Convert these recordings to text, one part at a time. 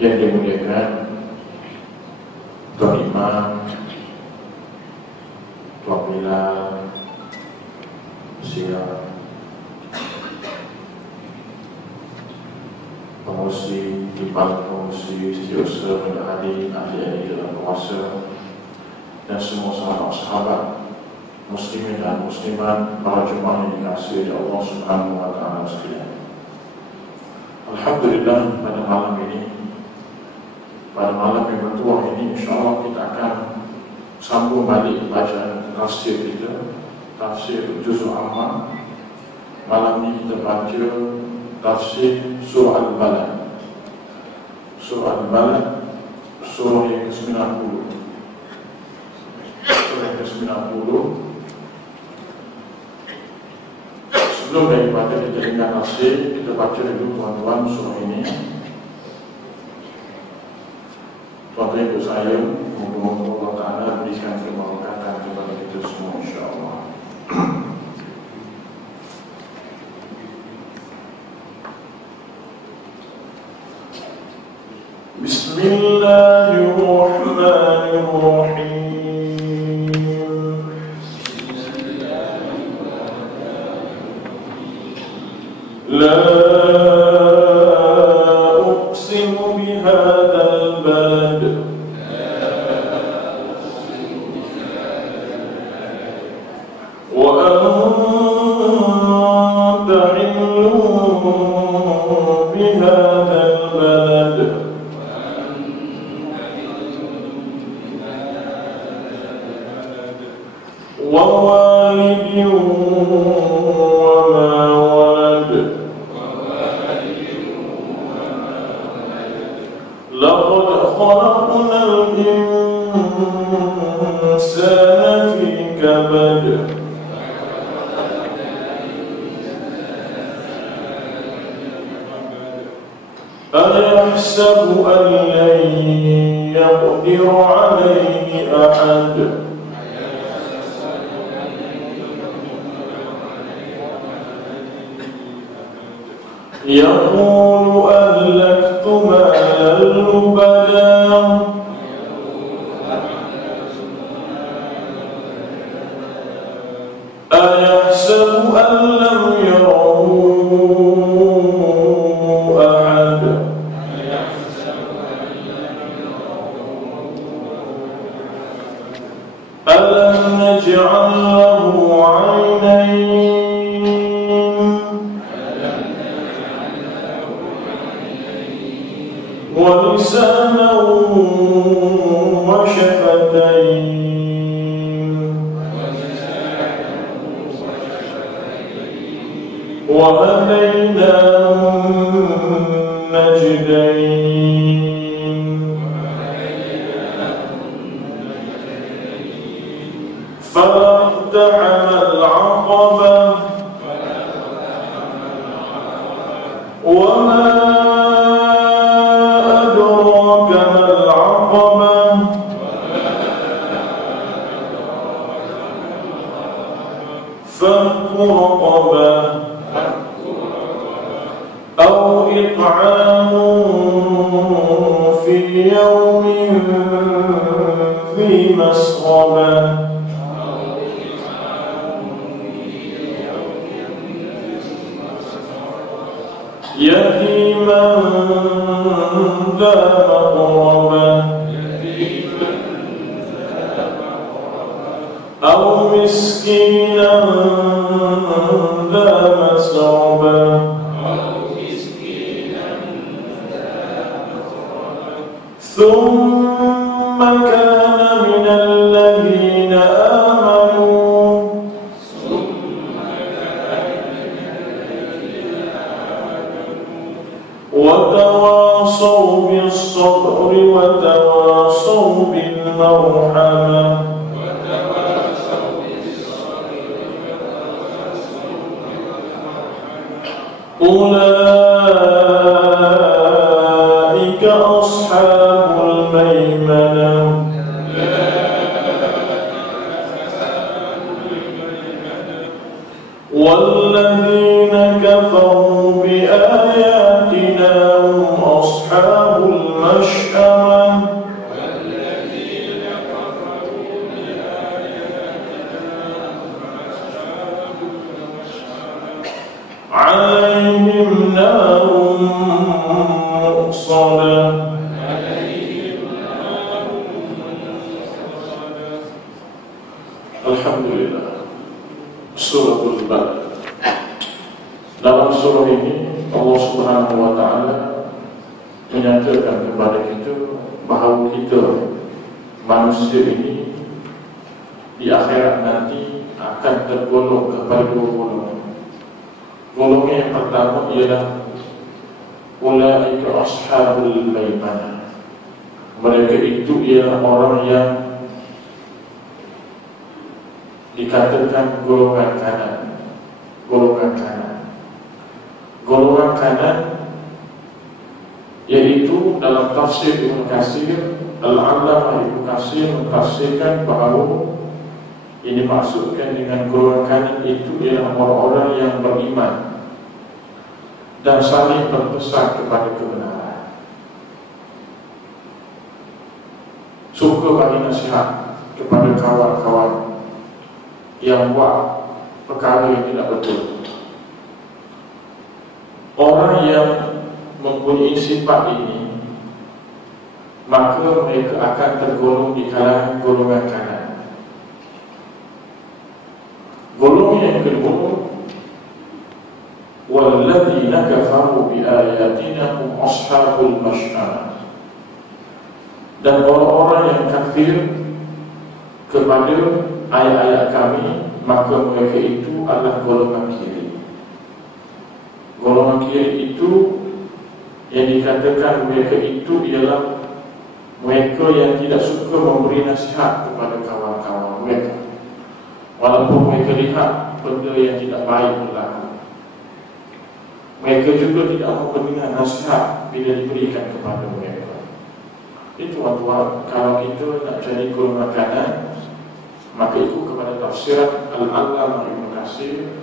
yang dimuliakan Tuan Imam, Tuan Bilal, siap pengurusi, timbalan pengurusi, setiausaha, ahli dalam kuasa, dan semua sahabat muslimin dan muslimat, para jemaah yang dikasihi oleh Allah Subhanahu wa taala sekalian. Alhamdulillah, pada malam yang bertuah ini insyaallah kita akan sambung balik bacaan tafsir kita, tafsir Juz' Amma. Malam ini kita baca tafsir surah Al-Balad. Surah Al-Balad, surah yang ke-90. Surah yang ke-90. Sebelum daripada kita dengar tafsir, kita baca dulu tuan-tuan surah ini. Tuan-tuan ibu saya, moga-moga Allah Ta'ala berikan keberkatan kepada kita semua insyaAllah. Bismillahirrahmanirrahim. La uqsimu bihadzal balad wa anta hillun bihadzal balad wa walidin wa ma walad. لقد خلقنا الإنسان في كبد أيحسب أن لن يقدر عليه أحد يقول أهلكت مالا لبدا أيحسب أن لم يره أحد ألم نجعل له عينين ولسانا وشفتين وهديناه النجدين فاقتحم العقبة وما أدراك ما العقبة فك رقبة أو إطعام في يوم ذي مسغبة يتيما ذا مقربة أو مسكينا ذا مسربة ثم كان من الذين آمنوا وتواصوا بالصبر وتواصوا بالمرحمة أولئك أصحاب الميمنة والذين كفروا بآياتنا هم أصحاب الميمنة alaihim narun muqsadah. Alhamdulillah. Suratul Balad. Dalam surah ini Allah Subhanahu wa taala menyatakan kepada kita bahawa kita manusia ini di akhirat nanti akan tergolong kepada dua golongan. Golongan yang pertama ialah ulaika ashabul maimanah. Mereka itu ialah orang yang dikatakan golongan kanan. Golongan kanan. Golongan kanan yaitu dalam tafsir Ibnu Katsir, Al-Allamah Ibnu Katsir mentafsirkan bahawa ini maksudkan dengan golongan kanan itu ialah orang-orang yang beriman dan saling berpesan kepada kebenaran, suka bagi nasihat kepada kawan-kawan yang buat perkara yang tidak betul. Orang yang mempunyai sifat ini, maka mereka akan tergolong di kalangan golongan kanan. Golongan yang kedua, walladzina kafaru biayatina hum ashabul masy'arah. Dan orang-orang yang kafir kepada ayat-ayat kami, maka mereka itu adalah golongan kiri. Golongan kiri itu yang dikatakan mereka itu ialah mereka yang tidak suka memberi nasihat kepada kawan-kawan mereka, walaupun mereka lihat benda yang tidak baik berlaku. Mereka juga tidak mau mendengar nasihat bila diberikan kepada mereka. Itu tuan-tuan, kalau kita nak jadi golongan kanan, maka ikut kepada tafsiran Al-Allamah Ibnu Katsir.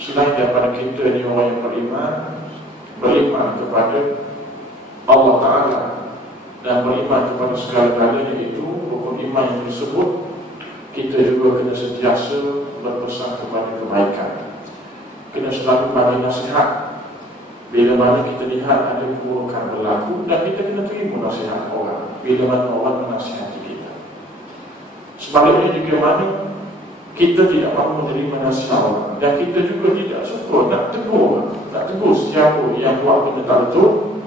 Selain daripada kita ni orang yang beriman kepada Allah Ta'ala dan beriman kepada segala-galanya, itu rukun iman yang tersebut, kita juga kena sentiasa berpesan kepada kebaikan, kena selalu bagi nasihat bila mana kita lihat ada keburukan berlaku, dan kita kena terima nasihat orang bila mana orang menasihati kita. Sebaliknya juga mana kita tidak mahu menerima nasihat orang, dan kita juga tidak suka nak tegur siapa yang buat benda tak betul,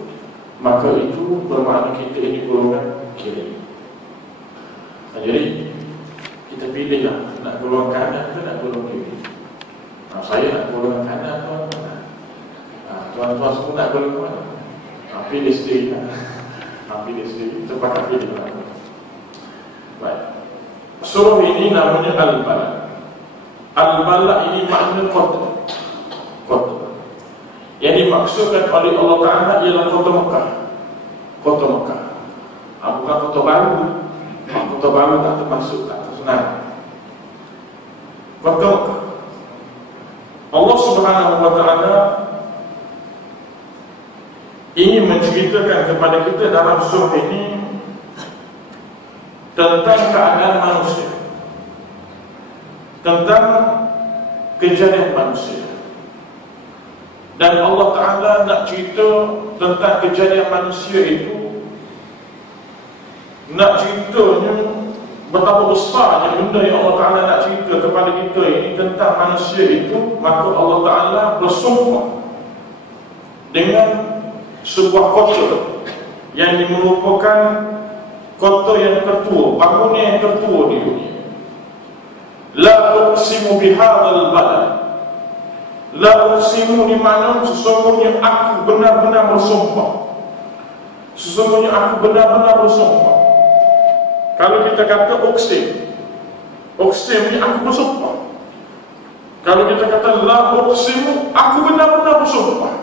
maka itu bermakna kita ini golongan kiri. Jadi kita pilihlah nak golongan kanan atau nak golongan kiri. Saya nak golongan kanan, tuan-tuan. Tuan-tuan semua nak golongan mana? Pilih sendiri. Pilih sendiri. Terpakat pilih lah. Baik. Surah ini namanya Al-Balad. Al-Balad ini makna kota. Kota. Yang dimaksudkan oleh Allah Ta'ala ialah kota Mekah. Kota Mekah. Bukan kota baru. Kota baru tak termasuk, tak tersenang. Kota Mekah. Allah Subhanahu wa Ta'ala ingin menceritakan kepada kita dalam surah ini tentang keadaan manusia, tentang kejadian manusia. Dan Allah Ta'ala nak cerita tentang kejadian manusia itu, nak ceritanya betapa besarnya benda yang Allah Ta'ala nak cerita kepada kita ini tentang manusia itu. Maka Allah Ta'ala bersumpah dengan sebuah kota yang merupakan kota yang tertua, bangunan yang tertua di dunia. La uqsimu bihadzal balad. La uqsimu di mana sesungguhnya aku benar-benar bersumpah. Sesungguhnya aku benar-benar bersumpah. Kalau kita kata uqsim ni aku bersumpah. Kalau kita kata la uqsimu, aku benar-benar bersumpah.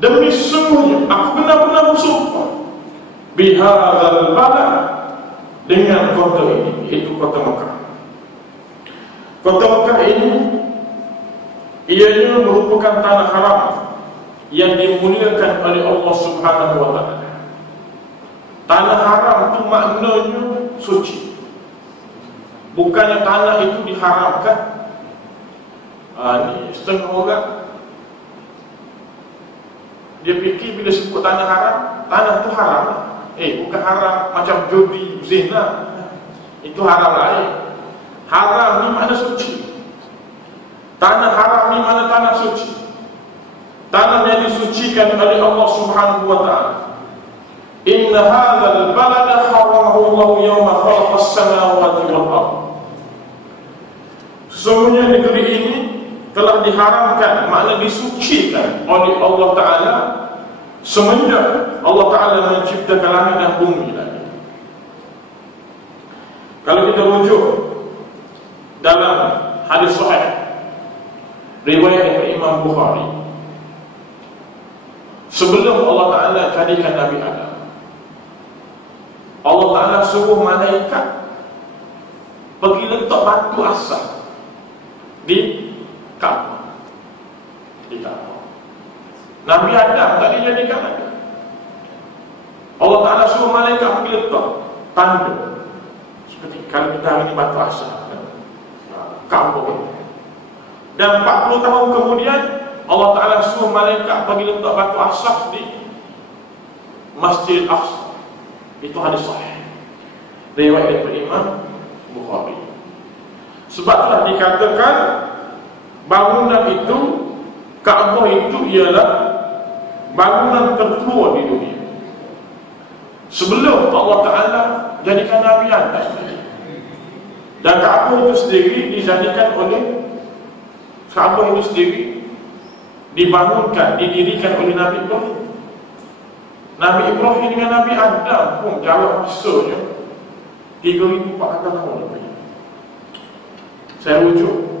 Demi sesungguhnya aku benar-benar bersumpah bihadzal balad, dengan kota ini, iaitu kota Mekah. Kota Mekah ini ianya merupakan tanah haram yang dimuliakan oleh Allah Subhanahu wa Ta'ala. Tanah haram itu maknanya suci. Bukannya tanah itu diharamkan. Ni setengah orang dia fikir bila sebut tanah haram, tanah tu haram. Bukan haram macam judi, zina. Itu haram lain. Haram ni makna suci. Tanah haram ni makna tanah suci. Tanah yang disucikan oleh Allah Subhanahu wa ta'ala. Inna hadzal balada haramahu Allah yawma khalaqas samawati wal ardh. Sesungguhnya negeri ini telah diharamkan, makna disucikan oleh Allah Ta'ala semenjak Allah Ta'ala menciptakan langit dan bumi lagi. Kalau kita rujuk dalam hadis sahih riwayat dari Imam Bukhari, sebelum Allah Ta'ala jadikan Nabi Adam, Allah Ta'ala suruh malaikat pergi letak batu asal di Kaabah. Di Kaabah Nabi Adam tak dijadikan lagi. Allah Ta'ala suruh malaikat pergi letak tanda seperti kalau kita hari ini batu asal Kaabah. Dan 40 tahun kemudian Allah Ta'ala suruh malaikat pergi letak batu asal di Masjid Aqsa. Itu hadis sahih riwayat dari Imam Bukhari. Sebab telah dikatakan bangunan itu, Kaabah itu ialah bangunan tertua di dunia sebelum Allah Ta'ala jadikan Nabi Adam. Dan Kaabah itu sendiri dijadikan oleh Kaabah itu sendiri dibangunkan, didirikan oleh Nabi Ibrahim. Nabi Ibrahim dengan Nabi Adam pun jarak besarnya 3,400 tahun lebih. Saya rujuk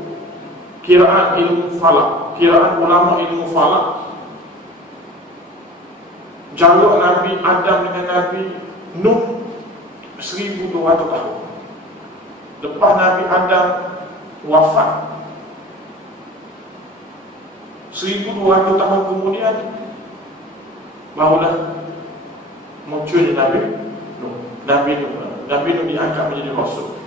kiraan ilmu falak, kiraan ulama ilmu falak, jarak Nabi Adam dengan Nabi Nuh 1,200 tahun. Lepas Nabi Adam wafat 1,200 tahun kemudian barulah munculnya Nabi Nuh. Nabi Nuh diangkat menjadi rasul.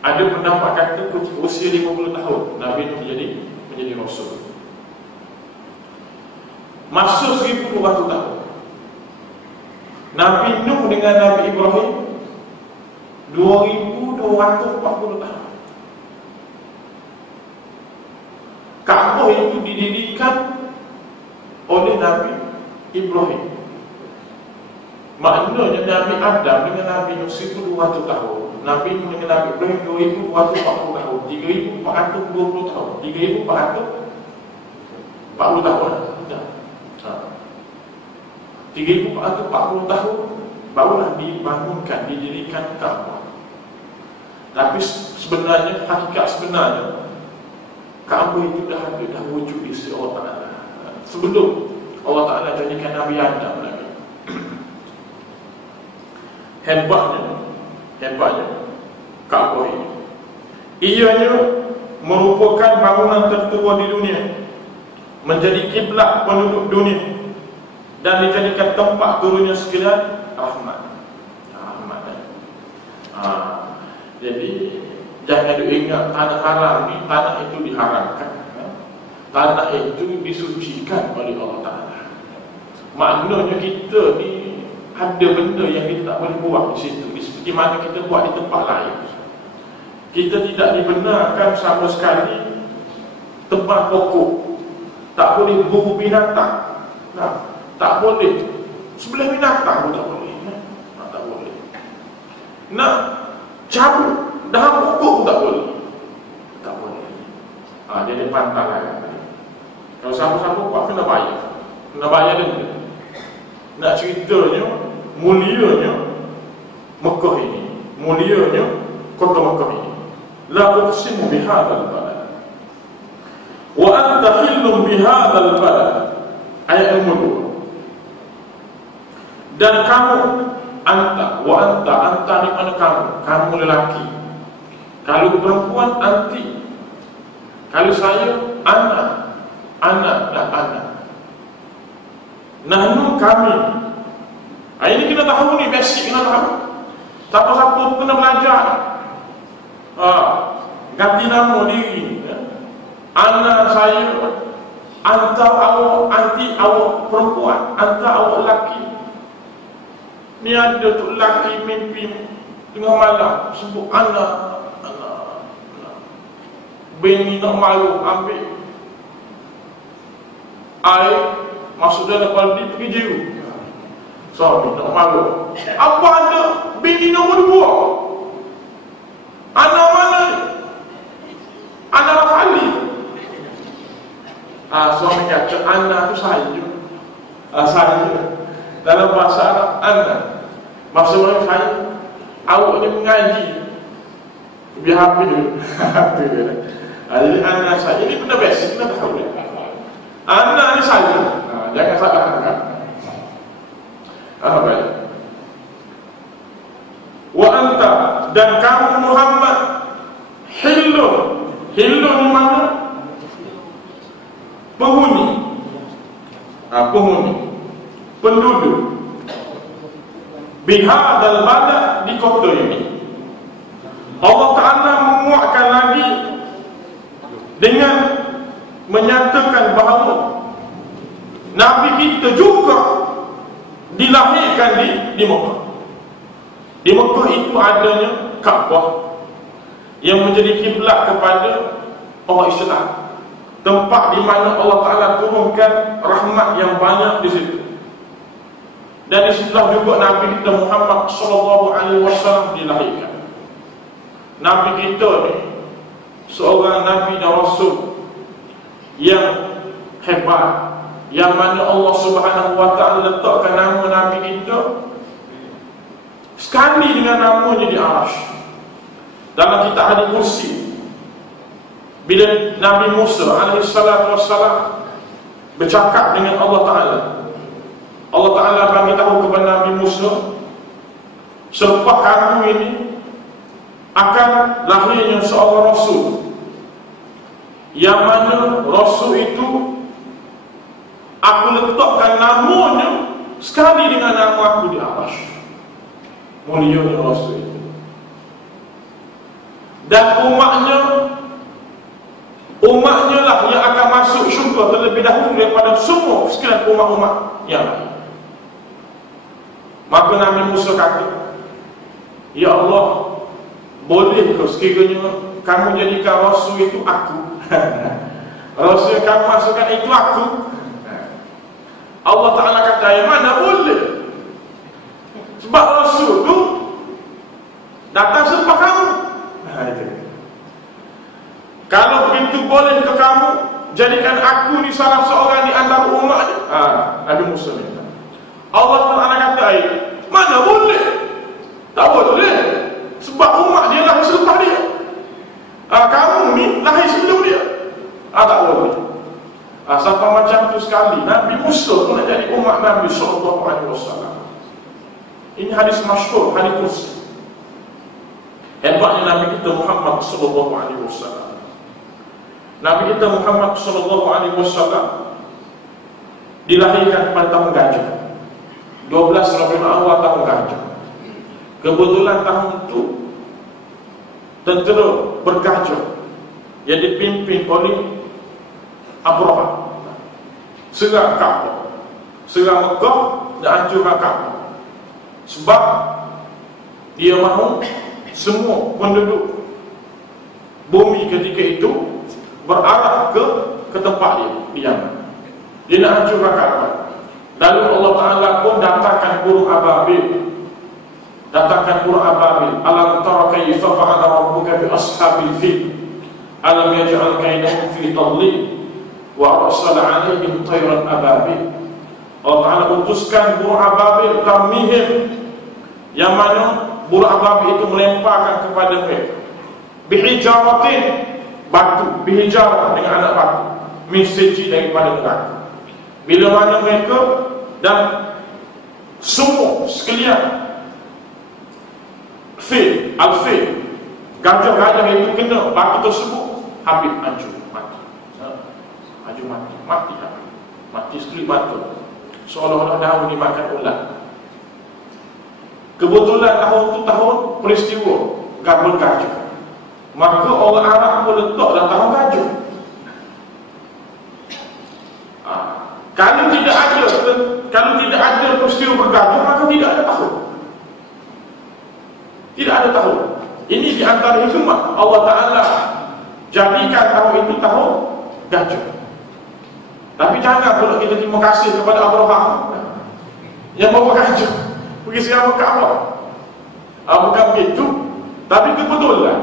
Ada pendapat kata ketika usia 50 tahun Nabi Nuh menjadi rasul. Masa 1,200 tahun Nabi Nuh dengan Nabi Ibrahim 2,240 tahun. Kaabah itu didirikan oleh Nabi Ibrahim. Maknanya Nabi Adam dengan Nabi Nuh 1,200 tahun, Nabi Nuh dengan Nabi Ibrahim 2,240 tahun, 3,420 tahun, 3,440 tahun. 3,440 tahun barulah dibangunkan, didirikan Kaabah. Tapi sebenarnya, hakikat sebenarnya Kaabah itu dah ada, dah wujud di sisi Allah Ta'ala sebelum Allah Ta'ala jadikan Nabi Adam lagi. Hebatnya Kaabah ini, ianya merupakan bangunan tertua di dunia, menjadi kiblat penduduk dunia, dan dijadikan tempat turunnya sekalian rahmat. Jadi jangan diingat tanah haram ni, tanah itu diharamkan, tanah itu disucikan oleh Allah Ta'ala. Maknanya kita ni ada benda yang kita tak boleh buat di situ, seperti mana kita buat di tempat lain. Kita tidak dibenarkan sama sekali tebang pokok, tak boleh buru binatang, tak boleh sebelah binatang pun tak boleh, tak boleh. Nak cabut dalam pokok pun tak boleh, tak boleh. Jadi pantalan. Kalau sama-sama buat kena bayar denda. Nak ceritanya mulianya Mekah ini, mulianya kota Mekah ini. La uqsimu bihadzal balad wa anta hillun bihadzal balad. Ayat nomor 2. Dan kamu, anta ni mana kamu lelaki. Kalau perempuan anti, kalau saya anak dan anak. Nahnu kami. Ini kita tahu ni, basic kita tahu. Siapa-siapa kena belajar. ganti nama diri, anak saya hantar awak, anti awak perempuan, hantar awak lelaki. Ni ada tu lelaki mimpi tengah malam sebut anak bini nak malu ambil air masuk dalam baldi pergi jiru. Suami nak malu. Apa ada bini nombor 2? Anak mana ni? Anak Rafali. Suami kata anak tu saya. Saya dalam bahasa Arab anak. Maksudnya saya. Awak ni mengaji. Biar habis. Jadi anak saya ini benda basic, kita tahu dia. Anak ni saya. Jangan salah kan. Baik. Wa anta, dan kamu Muhammad hillun. Hillun ni mana? Penghuni. Penghuni, penduduk bihadal balad, di kota ini. Allah Ta'ala menguatkan lagi dengan menyatakan bahawa Nabi kita juga dilahirkan di Mekah. Di Mekah itu adanya Kaabah yang menjadi kiblat kepada orang Islam, tempat di mana Allah Ta'ala turunkan rahmat yang banyak di situ. Dan di situlah juga Nabi kita Muhammad SAW dilahirkan. Nabi kita ni seorang Nabi dan Rasul yang hebat, yang mana Allah Subhanahu Wa Ta'ala letakkan nama Nabi kita sekali dengan namanya di Arasy. Dalam kitab Hadis Kursi, bila Nabi Musa alaihissalam bercakap dengan Allah Ta'ala, Allah Ta'ala bagi tahu kepada Nabi Musa, selepas kamu ini akan lahirnya seorang Rasul, yang mana Rasul itu aku letakkan namanya sekali dengan nama aku di Arasy. Mulianya Rasul itu. Dan umatnya lah yang akan masuk syurga terlebih dahulu daripada semua sekalian umat-umat yang lain. Maka Nabi Musa kata, ya Allah, boleh ke sekiranya kamu jadikan Rasul itu aku? Rasul yang kamu masukkan itu aku? Allah Ta'ala kata, ya mana boleh. Sebab Rasul itu datang selepas kamu. Kalau begitu boleh ke kamu jadikan aku ni salah seorang di antara umat ni? Nabi Musa minta. Allah Ta'ala kata, mana boleh. Tak boleh. Sebab umat dia lahir selepas dia. Kamu ni lahir sebelum dia. Tak boleh. Sampai macam tu sekali Nabi Musa pun nak jadi umat Nabi SAW. Ini hadis masyhur, hadis kursi. Hebatnya Nabi kita Muhammad SAW. Nabi kita Muhammad SAW dilahirkan pada tahun gajah, 12 Rabiul Awal tahun gajah. Kebetulan tahun itu tentera bergajah yang dipimpin oleh Abraham serang Kaabah, serang Mekah dan hancurkan Kaabah. Sebab dia mahu semua penduduk bumi ketika itu berarah ke tempat dia di Yaman. Dia nak hancurkan Kaabah. Lalu Allah Ta'ala pun datangkan burung ababil. Alam tara kayfa fa'ala rabbuka bi ashabil fil, alam yaj'al kaydahum fi tadlil wa arsala 'alaihim tayran ababil. Allah Ta'ala utuskan burung ababil tarmihim, yang mana burung ababil itu melemparkan kepada mereka bihijaratin, batu, bihijarah dengan anak batu, min sijil, daripada neraka. Bila mana mereka dan semua sekalian fil, al-fil, gajah-gajah itu kena batu tersebut, habis, hancur, mati. Hancur, mati sekali batu, seolah-olah daun dimakan ulat. Kebetulan tahun itu tahun peristiwa gabul gajah. maka orang Arab pun letaklah tahun gajah. Kalau tidak ada peristiwa bergajah, maka tidak ada tahun. Tidak ada tahun. Ini di antara hikmah Allah Ta'ala jadikan tahun itu tahun gajah. Tapi jangan pula kita terima kasih kepada Abraham yang bawa gajah pergi siapa Kaabah. Bukan begitu. Tapi kebetulan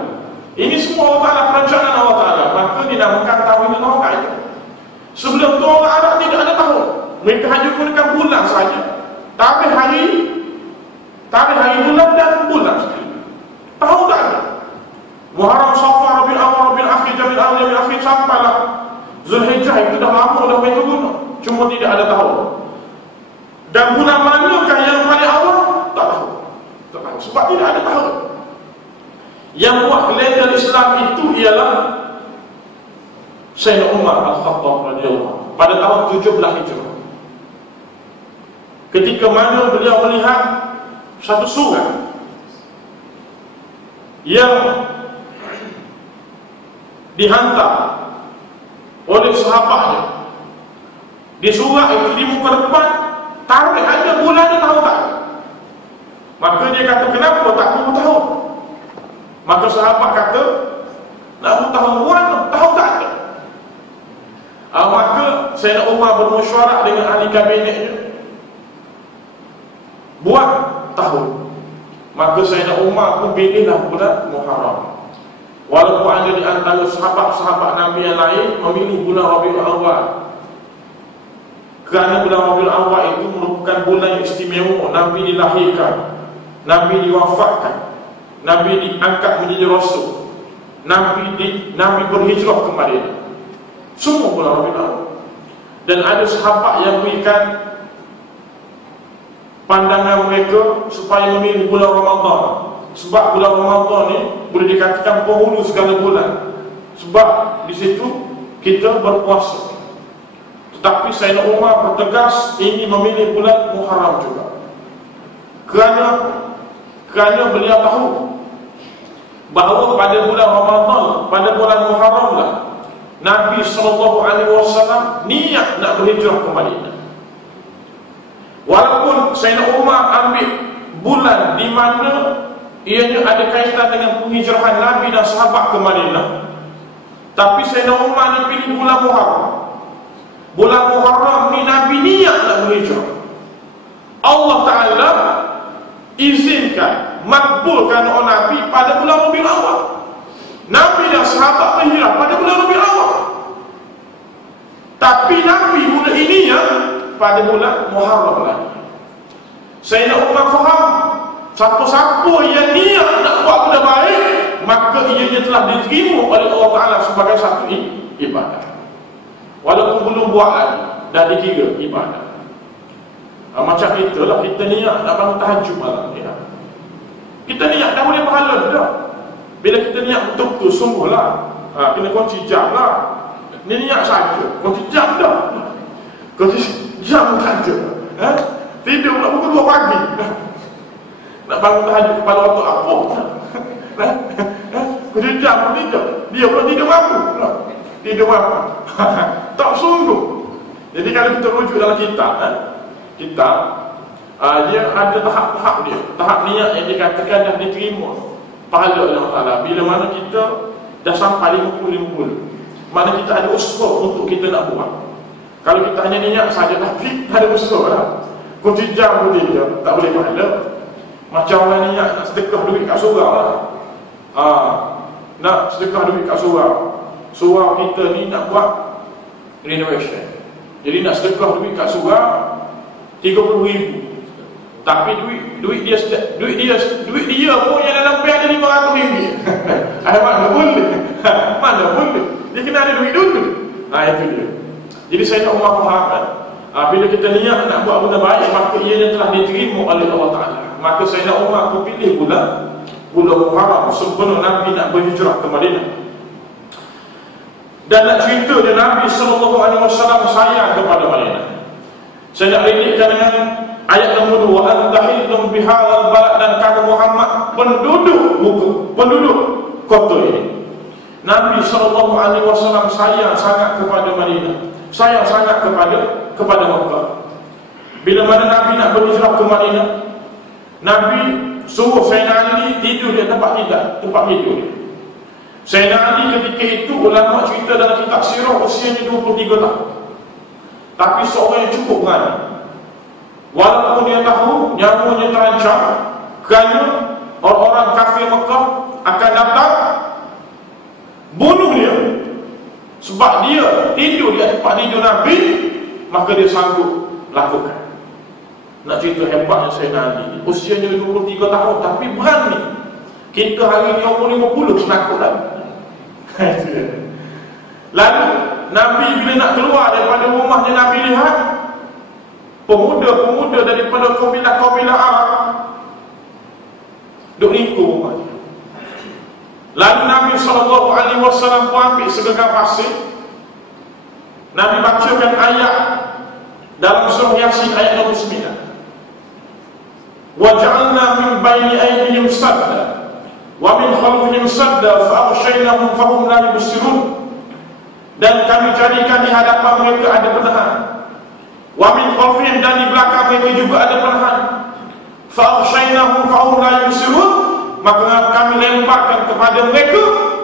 ini semua Allah Ta'ala, perencanaan Allah Ta'ala. Maka dinamakan tahun itu tahun gajah. Sebelum itu orang Arab tidak ada tahun. Mereka hanya gunakan bulan saja. Tarikh hari bulan dan bulan saja. Tahun tak ada. Muharram, Safar, Rabiul Awwal, Rabiul Akhir, Jamiul Awwal, Jamiul Akhir, sampailah Zulhijjah. Itu dah lama dah mereka guna. Cuma tidak ada tahun. Dan bulan manakah yang paling awal? Tak tahu. Sebab tidak ada tahun. Yang buat kalender Islam itu ialah Sayyidina Umar Al-Khattab radhiyallahu anhu pada tahun 17 Hijrah. Ketika mana beliau melihat satu surat yang dihantar oleh sahabatnya. Di surat itu di muka depan tarik aja bulan dan tahun tak. Maka dia kata, kenapa tak perlu tahun? Maka sahabat kata, nak perlu tahun bulan, tahun tak ada. Maka Sayyidina Umar bermusyawarah dengan ahli kabinetnya, buat tahun. Maka Sayyidina Umar pun pilihlah bulan Muharram. Walaupun ada di antara sahabat-sahabat Nabi yang lain memilih bulan Rabiul Awwal, kerana bulan Rabiul Awwal itu merupakan bulan yang istimewa. Nabi dilahirkan, Nabi diwafatkan, Nabi diangkat menjadi Rasul, Nabi berhijrah ke Madinah. Semua bulan Rabiul Awwal. Dan ada sahabat yang berikan pandangan mereka supaya memilih bulan Ramadan. Sebab bulan Ramadan ni boleh dikatakan penghulu segala bulan. Sebab di situ kita berpuasa. Tetapi Sayyidina Umar bertegas ini memilih bulan Muharram juga. Kerana beliau tahu bahawa pada bulan Ramadan, pada bulan Muharram lah Nabi SAW niat nak berhijrah ke Madinah. Walaupun Sayyidina Umar ambil bulan di mana ianya ada kaitan dengan penghijrahan Nabi dan sahabat ke Madinah, tapi Sayyidina Umar ni pilih bulan Muharram. Bulan Muharram ni Nabi niat nak berhijrah. Allah Ta'ala izinkan, makbulkan oleh Nabi pada bulan Rabiul Awwal. Nabi dan sahabat berhijrah pada bulan Rabiul Awwal. Tapi Nabi mula ini ya pada bulan Muharram lagi. Sayyidina Umar faham, siapa-siapa yang niat nak buat benda baik, maka ianya telah diterima oleh Allah Ta'ala sebagai satu ibadah. Walaupun belum buat lagi, dah dikira ibadah. Macam kita lah, kita niat nak bangun tahajud malam ni. Kita niat dah boleh pahala dah. Bila kita niat betul-betul sungguh lah, kena kunci jam lah. Ni niat saja, kunci jam dah. Kunci jam saja. Tidur nak pukul 2 pagi. Nak bangun tahajud pada waktu apa? Kunci jam tidur. Dia pun tidur mampu. Tidur mampu. Tak sungguh. Jadi kalau kita rujuk dalam kitab, dia ada tahap-tahap dia. Tahap niat yang dikatakan dah diterima pahala oleh Allah Ta'ala bila mana kita dah sampai 50-50. Mana kita ada usaha untuk kita nak buat. Kalau kita hanya niat saja tapi tak ada usaha lah, kunci jam pun tidak, tak boleh pahala. Macam orang niat nak sedekah duit kat surau lah. Nak sedekah duit kat surau. Surau kita ni nak buat renovation. Jadi nak sedekah duit kat surau 30,000. Tapi duit dia pun yang dalam bank ada RM500. Mana boleh? Mana boleh? Dia kena ada duit dulu. Itu dia. Jadi Sayyidina Umar faham kan? Bila kita niat nak buat benda baik, maka ianya telah diterima oleh Allah Ta'ala. Maka Sayyidina Umar pun pilih bulan Muharram sebelum Nabi nak berhijrah ke Madinah. Dan nak cerita dia Nabi SAW sayang kepada Madinah. Saya nak relatekan dengan ayat nombor 2, wa antahiltum bihadzal balad, dan kata Muhammad penduduk kota ini. Nabi SAW sayang sangat kepada Madinah, sayang sangat kepada Mekah. Bila mana Nabi nak berhijrah ke Madinah, Nabi suruh Sayyidina Ali tidur di tempat tidur. Sayyidina Ali ketika itu, ulama cerita dalam kitab sirah, usianya 23 tahun. Tapi seorang yang cukup berani. Walaupun dia tahu nyawanya terancam kerana orang-orang kafir Mekah akan datang bunuh dia, sebab dia tidur di tempat tidur Nabi, maka dia sanggup lakukan. Nak cerita hebatnya Sayyidina Ali, usianya 23 tahun tapi berani. Kita hari ni umur 50 takut lagi. Lalu Nabi bila nak keluar daripada rumahnya, Nabi lihat pemuda-pemuda daripada kabilah-kabilah Arab duk ringkuk rumahnya. Lalu Nabi SAW pun ambil segenggam pasir, Nabi bacakan ayat dalam surah Yasin ayat 29. وَجَعَلْنَا مِنْ بَيْنِ أَيْدِيهِمْ سَدًّا وَمِنْ خَلْفِهِمْ سَدًّا فَأَغْشَيْنَاهُمْ فَهُمْ لَا يُبْصِرُونَ. Dan kami jadikan di hadapan mereka ada penahan, وَمِنْ خَلْفِهِمْ, dan di belakang mereka juga ada penahan, فَأَغْشَيْنَاهُمْ فَهُمْ لَا يُبْصِرُونَ, maka kami lemparkan kepada mereka,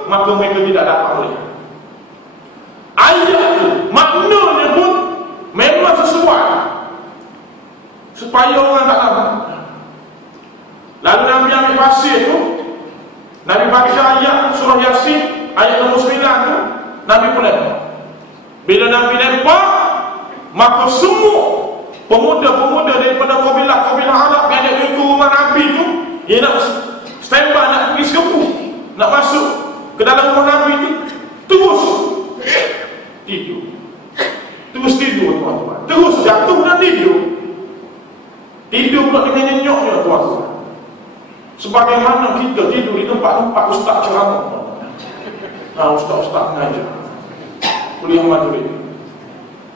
maka mereka tidak dapat melihat. Ayat itu maknanya pun memang sesuai supaya orang tak tahu. Lalu Nabi ambil pasir tu, Nabi baca ayat surah Yasin ayat nombor 9 tu, Nabi pun lempar. Bila Nabi lempar, maka semua pemuda-pemuda daripada kabilah-kabilah Arab yang ada di rumah Nabi tu, dia nak standby, nak pergi serbu, nak masuk ke dalam rumah Nabi tu, terus tidur. Terus tidur, tuan-tuan. Terus jatuh dan tidur. Tidur pula dengan nyenyoknya, tuan-tuan. Sebagaimana kita tidur di tempat-tempat ustaz ceramah. Ustaz-ustaz mengajar, kuliah majlis.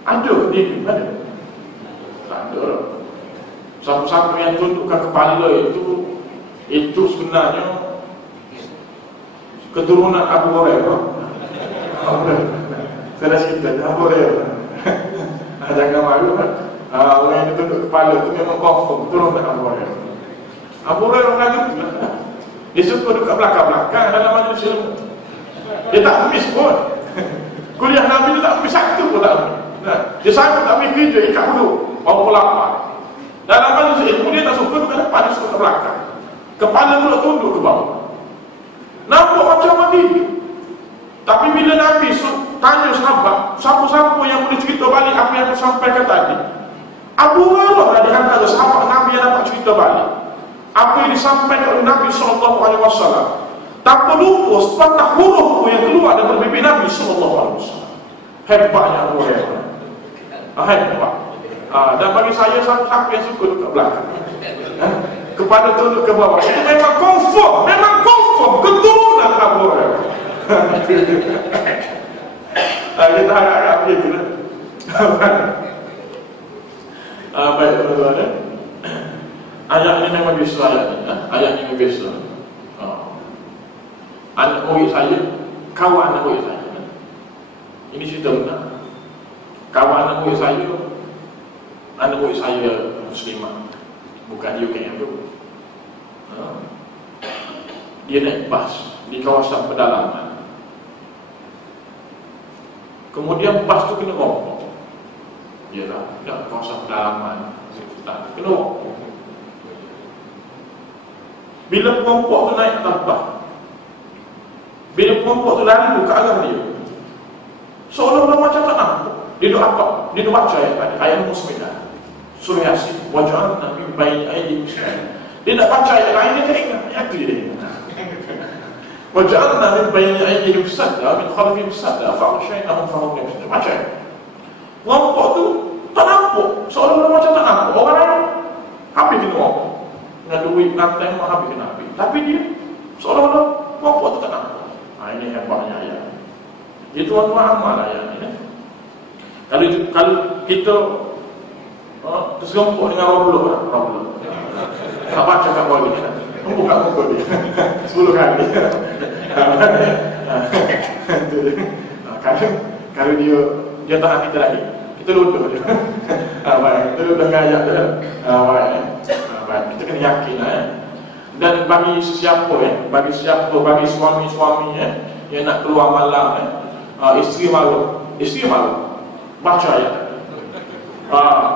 Ada tidur? Ada? Tak ada. Siapa-siapa yang tundukkan kepala itu sebenarnya keturunan Abu Hurairah. Saya dah cerita Abu Hurairah. Jangan malu kan. Orang yang tunduk kepala itu memang confirm keturunan Abu Hurairah. Abu Hurairah lagi dia suka duduk belakang-belakang dalam majlis ilmu. Dia tak miss pun. Kuliah Nabi dia tak miss satu pun tak miss. Dia sanggup tak miss kerja, ikat duduk bawa lapar. Dalam majlis ilmu dia tak suka duduk ke depan, dia suka ke belakang. Kepala pula tunduk ke bawah. Nampak macam mati. Tapi bila Nabi tanya sahabat, siapa-siapa yang boleh cerita balik apa yang aku sampaikan tadi, Abu Hurairah lah di antara sahabat Nabi yang dapat cerita balik apa yang disampaikan oleh Nabi SAW. Tanpa lupa sepatah huruf yang keluar daripada bibir Nabi SAW. Hebatnya Abu Hurairah. Hebat. Dan bagi saya, siapa yang suka duduk kat belakang, kepada tunduk ke bawah, itu memang confirm keturunan Abu Hurairah. Kita harap begitu lah. Baik, tuan-tuan. Ayat ini memang biasa. Ayat ini biasa. Anak murid saya, kawan anak murid saya. Ini cerita benar. Kawan anak murid saya Muslimah, bukan di UK yang tu. Dia naik bas di kawasan pedalaman. Kemudian bas tu kena rompok. Yalah, dah kawasan pedalaman, kena rompok. Bila perompok tu naik atas bas, bila perompok tu lari ke arah dia, seolah-olah macam tak nampak. Dia duk apa? Dia duk baca ayat tadi, ayat nombor 9 surah Yasin. Waja'alna min bayni aydihim saddan. Dia nak baca ayat lain, dia tak ingat ayat tu dia. Waja'alna min bayni aydihim saddan min khalfihim saddan fa'aghshaynahum fahum la yubsirun. Baca. Perompok tu tak nampak, seolah-olah macam tak nampak. Orang lain habis kena rompok, dengan duit lantai mah habis kena habis. Tapi dia seolah-olah perompok tu tak nampak. Ini hebatnya ayat. Itu tuan-tuan amal ayat ni. Kalau kita terserempuk dengan Rabbullah, tak baca kat bawah dia, buka muka dia 10 kali. Kalau dia tahan kita lagi, kita luduh je. Baik, kita luduh ngajak je. Baik, kita kena yakin Dan bagi sesiapa bagi suami-suami yang nak keluar malam isteri malu. Baca ayat.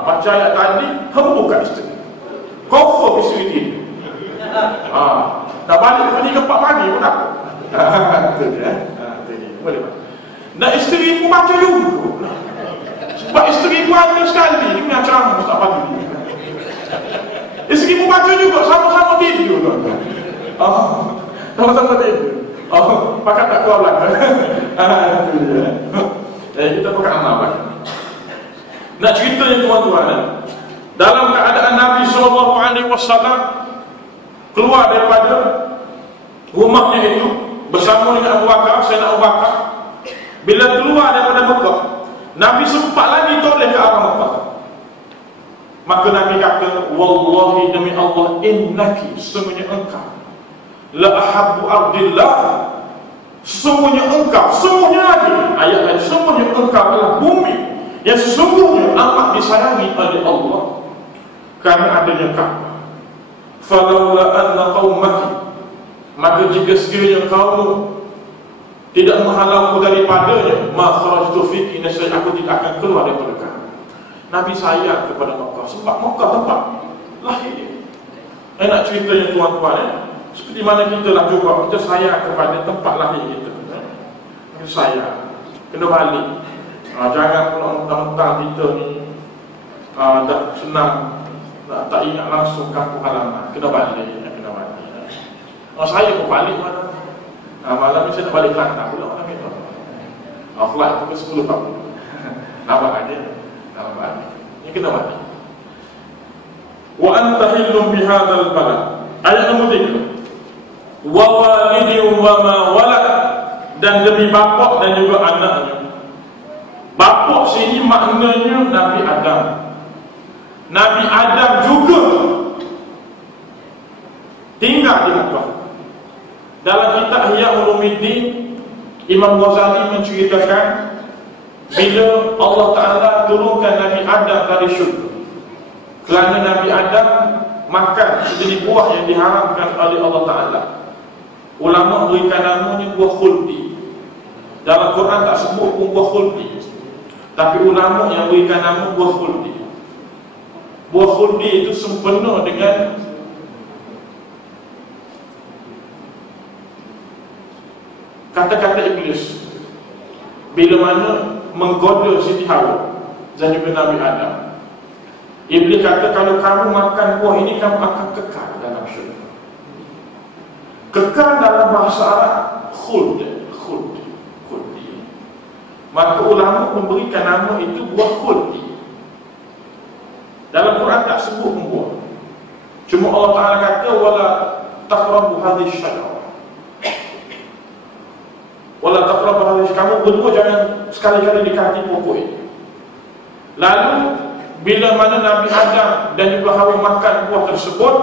Baca ayat tadi, hembukan isteri. Confirm isteri dia. Dah balik ke 3-4 pagi pun apa? Itu dia. Boleh tak? Dan isteri pun baca juga. Sebab isteri pun ada sekali. Ini punya ceramah Ustaz Fadli. Isteri pun baca juga. Sama-sama tidur. Sama-sama tidur. Pakat tak keluar belakang. Itu dia. Kita pakat amal. Nak ceritanya tuan-tuan, dalam keadaan Nabi SAW keluar daripada rumahnya itu bersama dengan Abu Bakar, Sayyidina Abu Bakar. Bila keluar daripada Mekah, Nabi sempat lagi toleh ke arah Mekah. Maka Nabi kata, wallahi demi Allah, innaki, sesungguhnya engkau la ahabbu ardillah, sesungguhnya engkau, sesungguhnya lagi ayat lain, sesungguhnya engkau adalah bumi yang sesungguhnya amat disayangi oleh Allah karena adanya Ka'bah. Falaula anna qaumaki, maka jika sekiranya kaum tidak menghalangku daripadanya, ma kharajtu fiki, nescaya aku tidak akan keluar daripada kamu. Nabi sayang kepada Mekah sebab Mekah tempat lahir dia. Nak ceritanya tuan-tuan, seperti mana kita lah juga, kita sayang kepada tempat lahir kita. Kita sayang, kena balik. Jangan pula mentang-mentang kita ni dah senang, tak ingat langsung kampung halaman. Kena balik. Saya pun balik mana? Malam ni saya nak balik Kelantan pula malam itu. Flight pukul 10.40. Nampak aja. Ini kena balik. Wa anta hillum bihadzal balad. Ayat nombor 3. Wa walidin wa ma walad, dan demi bapak dan juga anaknya. Bapak sini maknanya Nabi Adam. Nabi Adam juga tinggal di Mekah. Dalam kitab Ihya Ulumuddin, Imam Ghazali menceritakan bila Allah Ta'ala turunkan Nabi Adam dari syurga kerana Nabi Adam makan sejenis buah yang diharamkan oleh Allah Ta'ala. Ulama berikan namanya buah khuldi. Dalam Quran tak sebut pun buah khuldi, tapi ulama yang berikan nama buah khuldi. Buah khuldi itu sempena dengan kata-kata iblis bila mana menggoda Siti Hawa dan juga Nabi Adam. Iblis kata, kalau kamu makan buah ini, kamu akan kekal dalam syurga. Kekal dalam bahasa Arab khuldi. Maka ulama memberikan nama itu buah khuldi. Dalam Quran tak sebut buah. Cuma Allah Ta'ala kata, wala taqrabu hadhihi syajarah. Wala taqrabu hadhihi, kamu berdua jangan sekali-kali dekati pokok ini. Lalu bila mana Nabi Adam dan juga Hawa makan buah tersebut,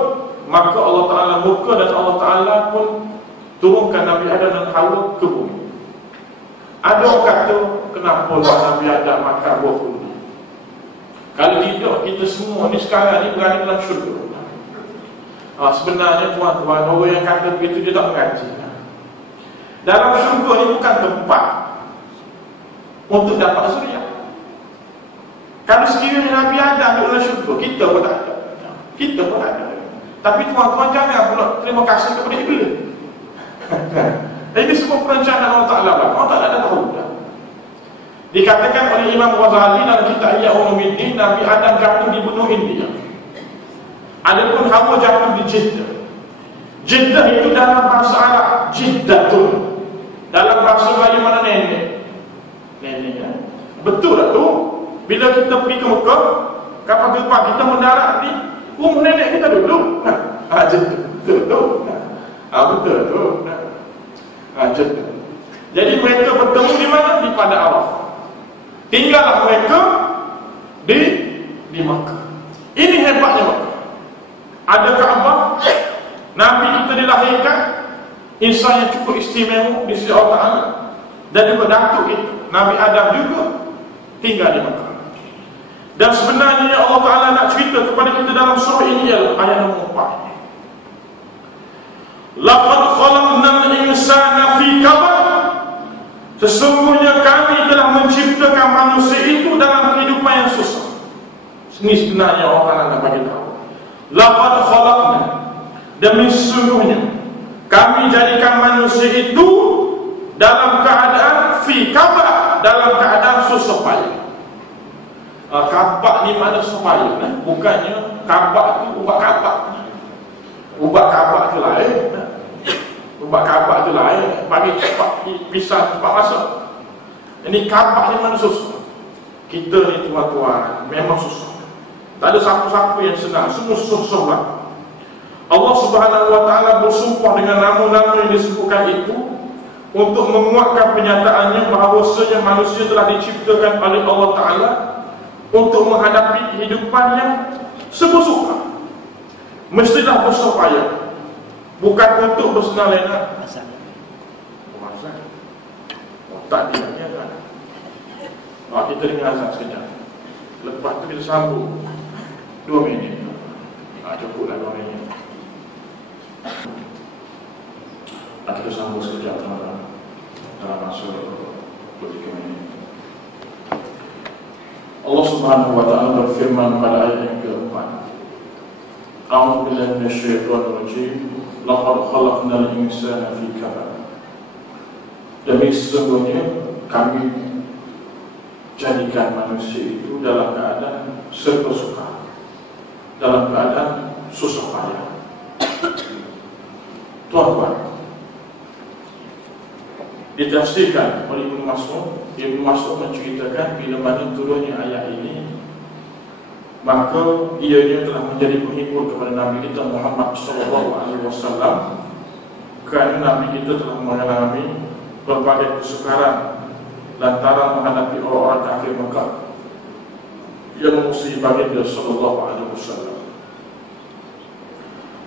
maka Allah Ta'ala murka dan Allah Ta'ala pun turunkan Nabi Adam dan Hawa ke bumi. Ada orang kata, kenapa Nabi Adam makan buah khuldi? Kalau tidak, kita semua ni sekarang ni berada dalam syurga. Sebenarnya tuan-tuan, orang yang kata begitu dia tak mengaji. Dalam syurga ni bukan tempat untuk dapat surya. Kalau sekiranya Nabi Adam di dalam syurga, kita pun tak ada. Kita pun tak ada. Tapi tuan-tuan jangan pula terima kasih kepada iblis. Ini semua perencanaan Allah Ta'ala. Allah Ta'ala dah tahu dah. Dikatakan oleh Imam Ghazali dalam kitab Ihya Ulumuddin, Nabi Adam jatuh di benua India. Adapun Hawa jatuh di Jeddah. Jeddah itu dalam bahasa Arab Jiddatun. Dalam bahasa Melayu mana nenek? Neneknya. Betul tak tu? Bila kita pergi ke Mekah, kapal terbang kita mendarat di rumah nenek kita dulu. Jeddah. Betul tu. Betul tu. Jeddah. Jadi mereka bertemu di mana? Di Padang Arafah. Tinggallah mereka di Makkah. Ini hebatnya Makkah. Ada Kaabah, Nabi kita dilahirkan, insan yang cukup istimewa di sisi Allah Ta'ala. dan juga datuk kita Nabi Adam juga tinggal di Mekah. Dan sebenarnya Allah Ta'ala nak cerita kepada kita dalam surah ini ialah ayat nombor 4. Laqad khalaqnal insana fi kabad. Sesungguhnya kami telah menciptakan manusia itu dalam kehidupan yang susah. Ini sebenarnya Allah Ta'ala nak bagi tahu. Laqad khalaqna, demi sesungguhnya kami jadikan manusia itu dalam keadaan fi kabad, dalam keadaan susah payah. Kabak ni mana supaya, bukannya kabak tu ubat kabak. Ubat kabak tu lain. Ubat kabak tu lain, bagi cepat pisah cepat masuk. Ini kabak ni mana susah. Kita ni tuan-tuan memang susah. Tak ada siapa-siapa yang senang, semua susah lah. Allah Subhanahu Wa Taala bersumpah dengan nama-nama yang disebutkan itu untuk menguatkan penyataannya bahawasanya manusia telah diciptakan oleh Allah Ta'ala untuk menghadapi kehidupan yang serba suka. Mestilah bersusah payah, bukan untuk bersenang lenang. Tak diamnya kan. Kita dengar azan sekejap. Lepas tu kita sambung 2 minit. Cukuplah 2 minit. Kita sambung sekejap dalam masa 3 minit. Allah Subhanahu Wa Taala berfirman pada ayat yang keempat. A'udzu billahi minasyaitonir rajim. Laqad khalaqnal insana fi kabad. Demi sesungguhnya kami jadikan manusia itu dalam keadaan serba suka, dalam keadaan susah payah. Tuan-tuan, ditafsirkan oleh Ibnu Mas'ud. Ibnu Mas'ud menceritakan bila mana turunnya ayat ini, maka ianya telah menjadi penghibur kepada Nabi kita Muhammad SAW, kerana Nabi kita telah mengalami berbagai kesukaran lantaran menghadapi orang-orang kafir Mekah yang memusuhi baginda SAW.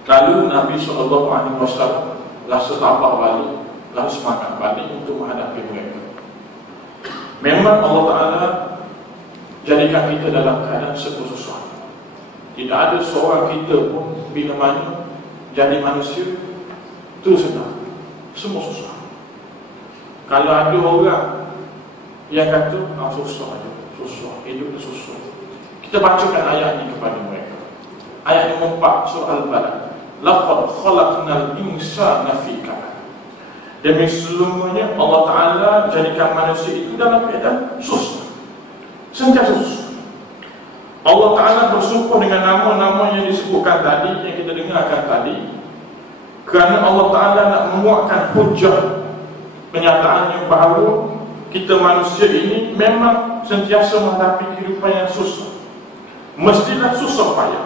Lalu Nabi SAW rasa tabah balik, lalu semangat balik untuk menghadapi mereka. Memang Allah Ta'ala jadikan kita dalam keadaan serba susah. Tidak ada seorang kita pun bila mana jadi manusia tu senang, semua susah. Kalau ada orang yang kata susah aja, susah, hidup tu susah, kita bacakan ayat ini kepada mereka. Ayat nombor 4 surah Al-Balad. Laqad khalaqnal insana fi kabad. Demi sesungguhnya Allah Ta'ala jadikan manusia itu dalam keadaan susah, sentiasa susah. Allah Ta'ala bersumpah dengan nama-nama yang disebutkan tadi, yang kita dengarkan tadi, kerana Allah Ta'ala nak menguatkan hujah penyataannya bahawa kita manusia ini memang sentiasa menghadapi kehidupan yang susah. Mestilah susah payah.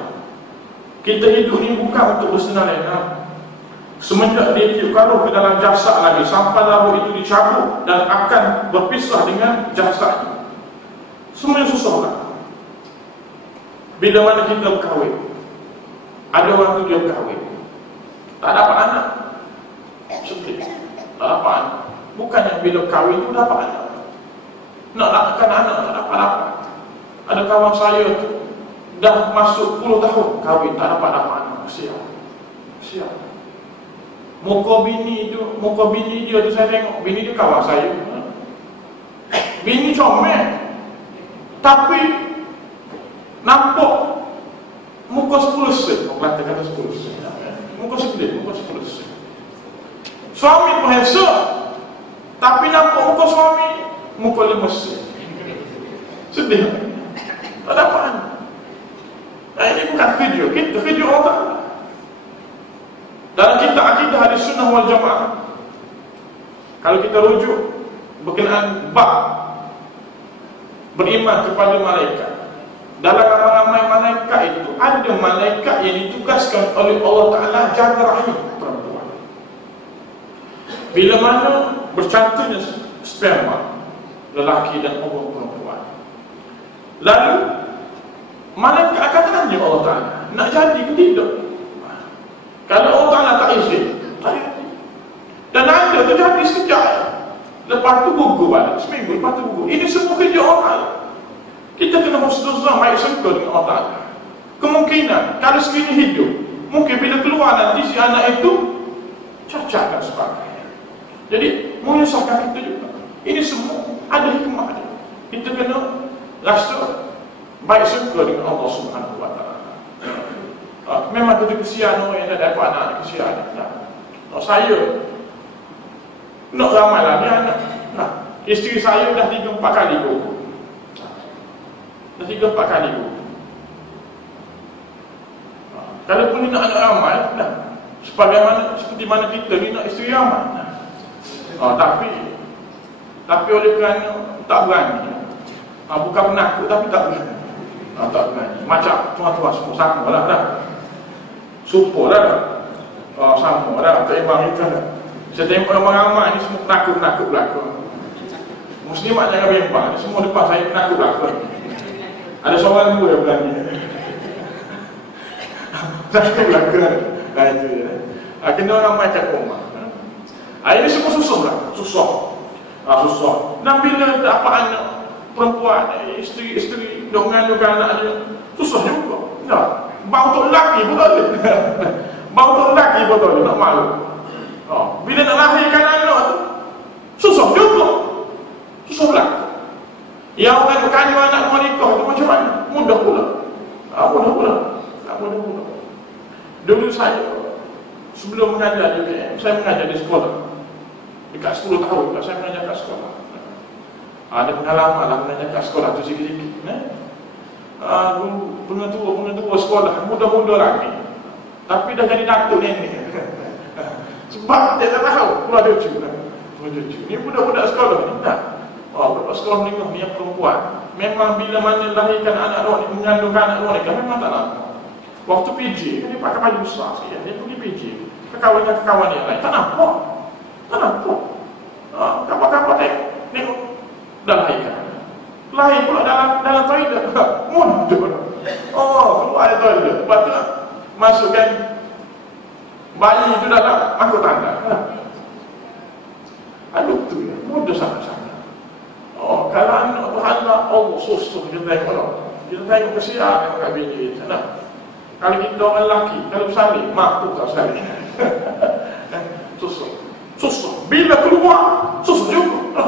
Kita hidup ni bukan untuk bersenang lenang. Semenjak dia tiup ke dalam jasad lagi, sampai lalu itu dicabut dan akan berpisah dengan jasadnya, semuanya susah lah. Bila mana kita berkahwin, ada orang tu dia berkahwin, tak dapat anak, sedih, tak dapat anak. Bukannya bila kahwin tu dapat anak, nak dapatkan anak tak dapat. Ada kawan saya tu dah masuk 10 tahun kahwin, tak dapat anak. Siap. Muka bini dia tu saya tengok, bini dia kawan saya. Bini comel, tapi nampak muka 10 sen. Orang kata 10 sen. Muka 10 sen. Suami pun handsome, tapi nampak muka suami muka 5 sen. Sedih. Tak dapat. Ini bukan video, kita video Allah Ta'ala. Dalam kitab Akidah Ahli Sunnah wal Jamaah, kalau kita rujuk berkenaan bab beriman kepada malaikat, dalam ramai-ramai malaikat itu ada malaikat yang ditugaskan oleh Allah Ta'ala jaga rahim perempuan. Bila mana bercantumnya sperma lelaki dan perempuan, lalu malaikat akan tanya Allah Ta'ala, nak jadi ke tidak? Kalau Allah Ta'ala tak izin, tak jadi. Dan ada tu jadi sekejap, Lepas tu gugur balik, seminggu lepas tu gugur. Ini semua kerja orang. Kita kena husnuzan, baik sangka dengan Allah. Kemungkinan kalau sekiranya hidup, mungkin bila keluar nanti si anak itu cacat dan sebagainya. Jadi menyusahkan kita juga. Ini semua ada hikmah dia. Kita kena rasa baik sangka dengan Allah Subhanahu Wa Taala. Memang kita kesian orang yang dah dapat anak, kesian. Saya nak ramai lagi anak. Isteri saya dah 3-4 kali gugur. Dah 3-4 kali gugur. Kalau pun nak anak ramai, seperti mana kita ni nak isteri ramai. Tapi oleh kerana tak berani. Bukan penakut tapi tak berani. Tak berani. Macam tuan-tuan semua sama lah dah. Supur dah. Sama dah. Tak imbang kita dah. Saya tengok orang ramai ni semua penakut-penakut belakang. Muslimat jangan bimbang. Semua depan saya penakut belakang. Ada seorang dua yang berani. Penakut belakang. Itu je. Kena orang ramai kat rumah. Ini semua susah lah. Susah. Dan bila dapat anak perempuan, isteri mengandungkan anak dia, susah juga. Bau untuk lelaki pun tak boleh. Bau untuk lelaki pun tak boleh. Nak malu. Bila nak lahirkan anak tu, susah juga. Susah belakang. Yang orang kandung anak menikah tu macam mana? Mudah pula. Mudah pula. Dulu saya, sebelum mengajar di UKM, saya mengajar di sekolah. Dekat 10 tahun saya mengajar kat sekolah. Ada pengalaman lah mengajar kat sekolah tu sikit-sikit. Pengetua sekolah, muda-muda lagi. Tapi dah jadi datuk nenek. Sebab dia tak tahu, keluar cucu. Ni budak-budak sekolah ni tak. Budak sekolah menengah ni yang perempuan. Memang bila mana lahirkan anak orang ni, mengandungkan anak orang ni, memang tak lama. Waktu PJ, kan dia pakai baju besar sikit. Dia pergi PJ, kekawan yang lain. Tak nampak. Kapan-kapan tengok. Dah lahirkan. Lahir pula dalam toilet. Mundur. Keluar dari toilet. Lepas tu masukkan bayi itu dalam angkut tanda. Aduh tu ya, mudah sangat-sangat. Kalau anak berhala, Allah susah kita tengok. Kita tengok kesian kat bini kita. Kalau kita orang lelaki, kalau bersalin, mampu tak bersalin. Susah. Bila keluar, susah juga.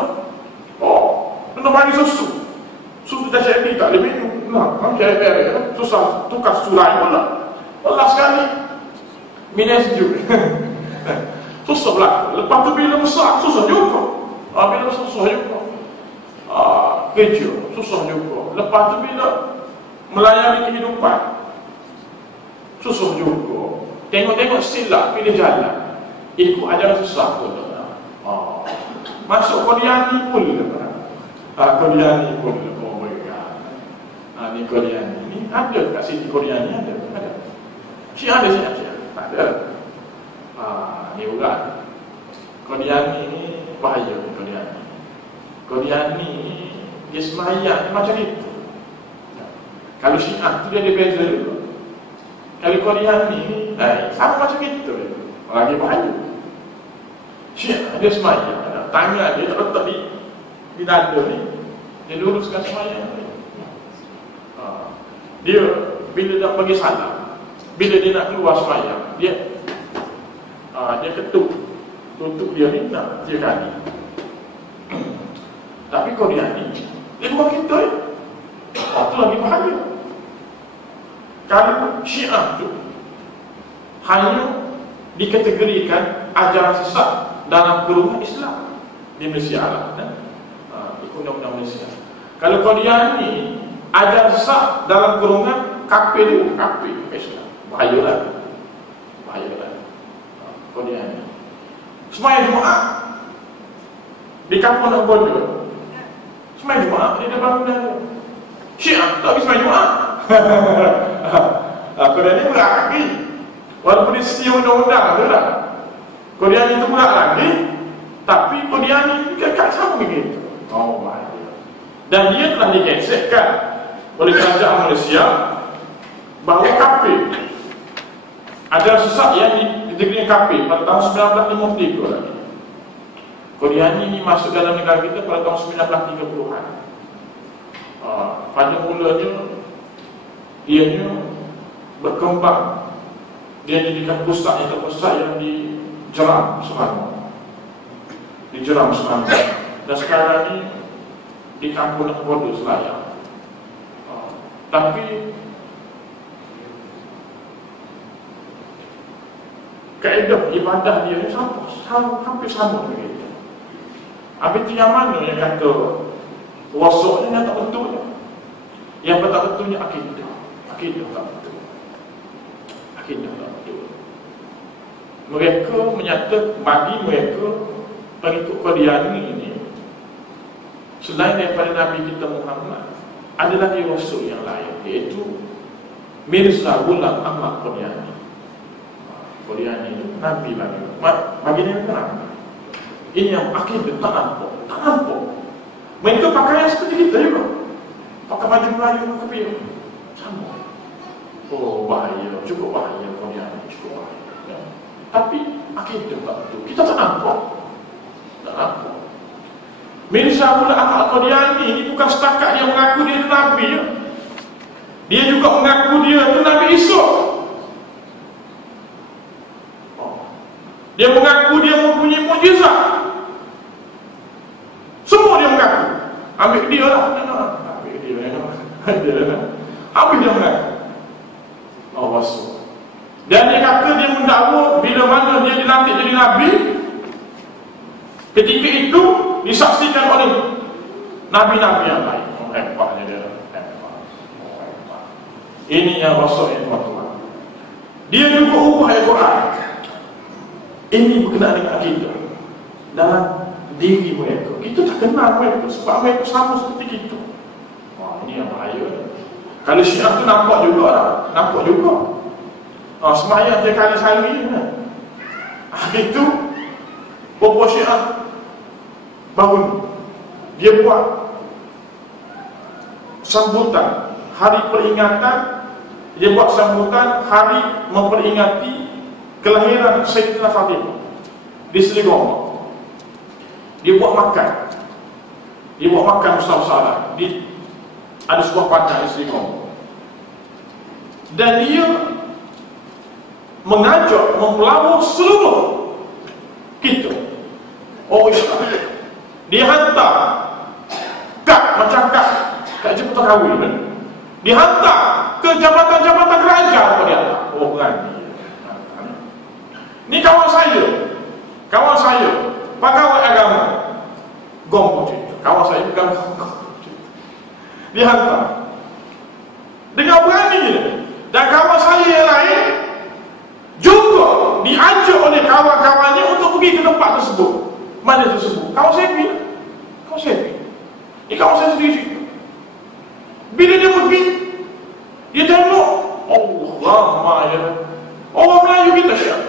Kena bagi susu. Susu dah jadi, tak boleh minum. Cari-cari, susah. Tukar susu lain pula. Allah sekali. Minum sejuk. Susah pula. Lepas tu bila besar, susah juga. Bila besar, susah juga. Kerja, susah juga. Lepas tu bila melayani kehidupan, susah juga. Tengok-tengok silap, pilih jalan. Ikut ajaran susah pun. Masuk Koreani pun. Koreani pun. Ni Koreani. Ni ada kat sini Koreani ada. Syiah ada. Tak ada. Ni urat. Koreani ni bahaya. Koreani dia semayang macam itu. Kalau Syiah tu dia ada beza juga. Kalau Koreani ni sama macam itu. Lagi bahaya. Syiah dia semayang. Tangan dia tak letak di dada ni. Dia luruskan semayang ni. Dia bila nak bagi salam, bila dia nak keluar semayang, dia ketuk tutup dia ni nak 3 kali. Tapi Koreani dia bukan kita ni. Itu lagi bahaya. Kalau Syiah tu hanya dikategorikan ajaran sesat dalam kurungan Islam di Malaysia lah, ikut undang-undang Malaysia. Kalau Koreani ajaran sesat dalam kurungan kafir Islam, bahaya lah. Koreani semayang Jumaat di kampung nak bodoh. Semayang Jumaat dia dah bangun dah. Syiah tak pergi semayang Jumaat. Koreani berat lagi. Walaupun dia setia undang-undang tu lah. Koreani itu berat lagi. Tapi Koreani dekat sama begitu. Dan dia telah digesekkan oleh kerajaan Malaysia bahawa kafir ada sesat yang dikategorikan kafir pada tahun 1953 lagi. Qadiani ini masuk dalam negara kita pada tahun 1930-an. Pada mulanya ianya berkembang. Dia jadikan pusat yang terbesar yang di Jeram, Selangor. Di Jeram, Selangor. Dan sekarang ini di Kampung Kodo, Selayar. Tapi kaedah ibadah dia ni hampir sama dengan kita. Habis itu yang mana yang kata wasoknya yang tak betul? Yang tak betulnya akidah. Akidah tak betul. Akidah tak betul. Mereka menyatakan, bagi mereka pengikut Qadiani ini, selain daripada Nabi kita Muhammad, ada lagi rasul yang lain, iaitu Mirza Ghulam Ahmad Qadiani. Qadiani itu Nabi lagi. Bagi dia Nabi. Ini yang akidah tak nampak. Tak nampak. Mereka pakaian seperti kita juga. Pakai baju Melayu ke biar. Sama. Oh, bahaya. Cukup bahaya Qadiani. Cukup bahaya. Ya. Tapi akidah tak betul. Kita tak nampak. Tak nampak. Mirza Ghulam Ahmad Qadiani ini bukan setakat dia mengaku dia itu Nabi ya. Dia juga mengaku dia itu Nabi Isa. Dia mengaku dia mempunyai mukjizat. Semua dia mengaku. Ambil dia lah. Ambil dia lah. Habis dia mengaku. Rasul. Dan dia kata dia mendakwa bila mana dia dilantik jadi Nabi, ketika itu disaksikan oleh Nabi-Nabi yang lain. Hebatnya dia. Hebat. Ini yang Rasul yang Tuhan. Dia juga ubah Al-Quran. Ini berkenaan dengan akidah dalam diri mereka. Kita tak kenal mereka sebab mereka sama seperti kita. Wah, ini yang bahaya. Kalau Syiah tu nampak juga lah. Nampak juga. Semayang 3 kali sehari kan? Itu Bobo Syiah bangun. Dia buat sambutan hari peringatan. Dia buat sambutan hari memperingati kelahiran Sayyidina Fatimah di Selangor. Dia buat makan. Dia buat makan besar-besaran di ada sebuah padang di Selangor. Dan dia mengajak, mempelawar seluruh kita. Oh Islam. Dia hantar kad, macam kad jemputan kahwin kan? Dihantar ke jabatan-jabatan kerajaan pada dia. Oh berani. Ni kawan saya, pegawai agama, gombong cerita. Kawan saya bukan dihantar dengan berani dia. Dan kawan saya yang lain juga diajak oleh kawan-kawannya untuk pergi ke tempat tersebut. Mana tersebut? Kawan saya pergi. Ni kawan saya sendiri. Bila dia pergi, dia tengok Allah ramai ya. Orang Melayu kita Syiah.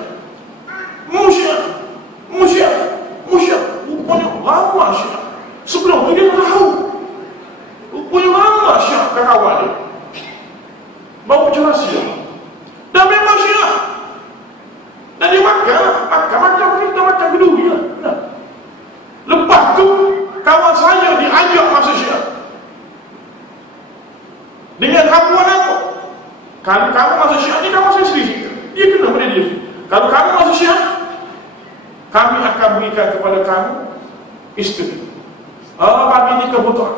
Musyah. Rupanya ramai Syiah. Sebelum tu dia tak tahu. Rupanya ramai Syiah kawan dia. Bawa jelas dia. Dan memang Syiah. Dan dia makan kita makan kedua lah. Lepas tu kawan saya diajak masuk Syiah. Dengan hapuan apa? Kalau kamu masuk Syiah ni kawan saya sendiri. Dia kena pada dia. Kalau kamu masuk Syiah, kami akan berikan kepada kamu isteri. Bagi ni kebutuhan.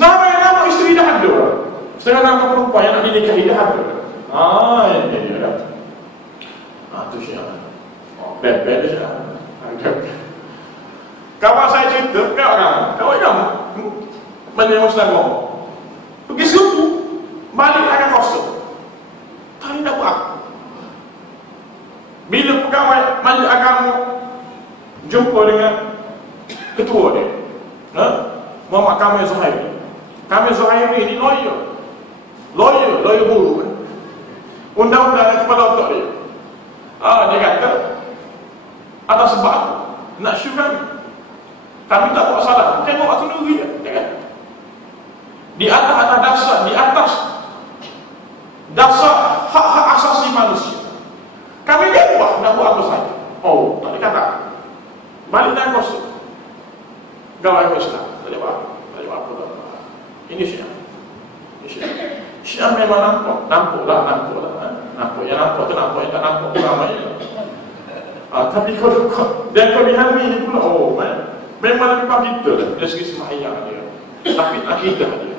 Nama isteri dah ada. Setengah nama perempuan yang nak dinikahi dah ada. Ini dia dah. Tu Syiah. Bad Syiah. Kawan saya cerita, kawan kamu mana yang Muslim ngomong. Pergi situ, balik akan kosong. Tak nak buat. Bila pegawai majlis agama jumpa dengan ketua dia, Muhammad Kamil Zuhairi. Kamil Zuhairi ini lawyer buruh. Undang-undang kepala otak dia. Dia kata, atas sebab nak syukur kami tak buat salah. Tengok waktu nuri dia kata. Di atas dasar hak-hak asasi manusia. Kami bebas nak buat apa saja. Oh, tak dikata. Balik dan kosong. Ini Syiah. Syiah memang nampak lah. Nampak yang nampak tu nampak, yang tak nampak ramai. Tapi kalau lihat ni pula, memang lebih kita lah dari segi sembahyang dia. Tapi akidah dia.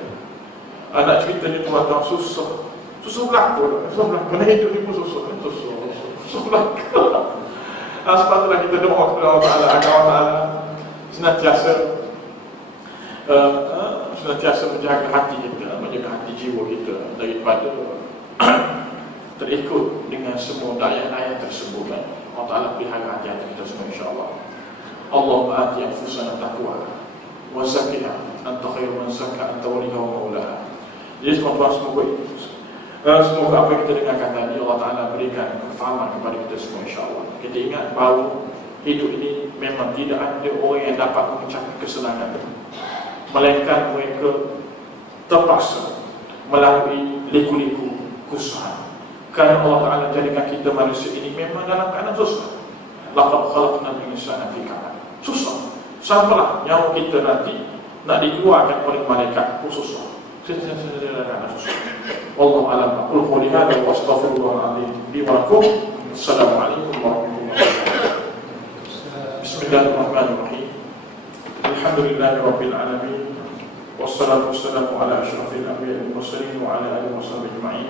Nak cerita ni tuan-tuan susah berlaku. Kena hidup ni pun susah berlaku. Sebab itulah kita doa kepada Allah Ta'ala agar Allah Ta'ala senantiasa menjaga hati kita, menjaga hati jiwa kita daripada terikut dengan semua daya-daya tersebut. Allah Ta'ala pelihara hati-hati kita semua insyaAllah. Allahumma ati anfusana taqwa wa zakkiha anta khairu man zakka anta waliha wa maulaha. Jadi semoga apa yang kita dengarkan tadi Allah Ta'ala berikan kefahaman kepada kita semua insyaAllah. Kita ingat bahawa hidup ini memang tidak ada orang yang dapat mencapai kesenangan, melainkan mereka terpaksa melalui liku-liku kesusahan. Kerana Allah Ta'ala jadikan kita manusia ini memang dalam keadaan susah. Laqad khalaqnal insana fi kabad. Susah. Sampailah nyawa kita nanti nak dikeluarkan oleh malaikat pun susah. Wallahu a'lam. Aqulu qawli hadha wa astaghfirullahal azim li wa lakum. Assalamualaikum warahmatullahi wabarakatuh. Bismillahirrahmanirrahim. Alhamdulillahirabbil alamin. Wassalatu wassalamu ala asyrafil anbiya'i wal mursalin wa ala alihi washabbihi ajma'in.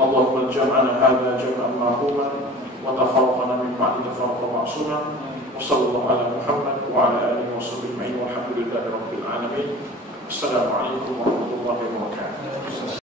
Allahumma ij'alna hadha jam'an marhuman wa tafarraqna min ba'di tafarruqan ma'suman. Wa sallallahu ala Muhammad wa ala alihi washabbihi ajma'in. Walhamdulillahirabbil alamin. Assalamualaikum warahmatullahi wabarakatuh.